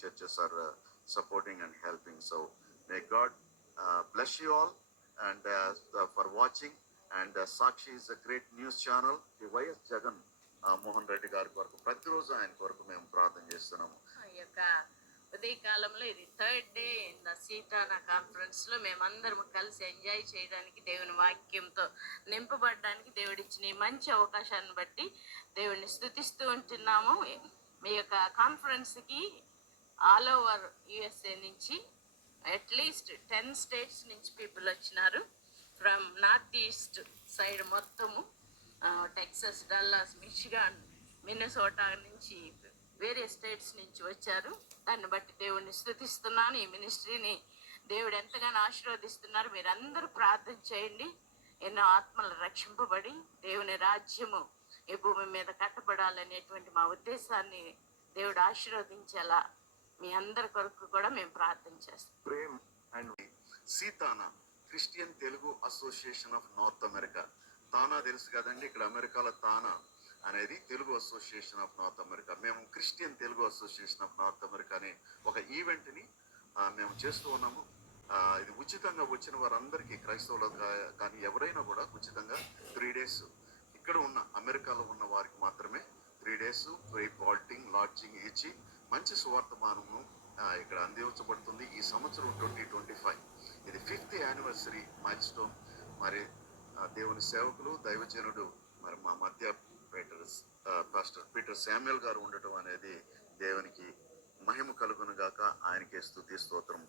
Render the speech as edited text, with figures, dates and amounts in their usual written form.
churches are supporting and helping. So may God bless you all and for watching. And Sakshi is a great news channel. The YS Jagan Mohan Reddy గారి కొరకు ప్రతిరోజు ఆయన కొరకు మేము ప్రార్థన చేస్తున్నాము. ఉదయ కాలంలో ఇది 3rd day in the CTANA conference లో మేమందరం కలిసి ఎంజాయ్ చేయడానికి, దేవుని వాక్యంతో నింపబడడానికి దేవుడిచ్చిన ఈ మంచి అవకాశాన్ని బట్టి దేవుడిని స్తుతిస్తూ ఉంటున్నాము. మీ యొక్క కాన్ఫరెన్స్కి ఆల్ ఓవర్ యుఎస్ఏ నుంచి అట్లీస్ట్ 10 స్టేట్స్ నుంచి పీపుల్ వచ్చినారు. ఫ్రమ్ నార్త్ ఈస్ట్ సైడ్ మొత్తము, టెక్సస్, డల్లాస్, మిచిగాన్, మిన్నసోటా నుంచి వేరే స్టేట్స్ నుంచి వచ్చారు. దాన్ని బట్టి దేవుడిని స్తుతిస్తున్నాను. ఈ మినిస్ట్రీని దేవుడు ఎంతగానో ఆశీర్వదిస్తున్నారు. మీరందరూ ప్రార్థన చేయండి. ఎన్నో ఆత్మలు రక్షింపబడి దేవుని రాజ్యము ఈ భూమి మీద కట్టబడాలనేటువంటి మా ఉద్దేశాన్ని దేవుడు ఆశీర్వదించేలా మీ అందరి కొరకు కూడా మేము ప్రార్థన చేస్తాం. Prem and CTANA Christian Telugu Association of North America. TANA తెలుసు కదండి, ఇక్కడ అమెరికాలో తానా అనేది Telugu Association of North America. మేము Christian Telugu Association of North America అనే ఒక ఈవెంట్ని మేము చేస్తూ ఉన్నాము. ఇది ఉచితంగా వచ్చిన వారందరికీ, క్రైస్తవులు కానీ ఎవరైనా కూడా ఉచితంగా 3 days ఇక్కడ ఉన్న అమెరికాలో ఉన్న వారికి మాత్రమే 3 days ఫ్రీ బాల్టింగ్, లాడ్జింగ్ ఇచ్చి మంచి సువార్తమానము ఇక్కడ అందించబడుతుంది. ఈ సంవత్సరం 2025 ఇది 5th యానివర్సరీ మైల్ స్టోన్. మరి దేవుని సేవకులు, దైవజనుడు మరి మా మధ్య పాస్టర్ పీటర్ శామ్యుయల్ గారు ఉండటం అనేది దేవునికి మహిమ కలుగును గాక. ఆయనకే స్తుతి స్తోత్రం.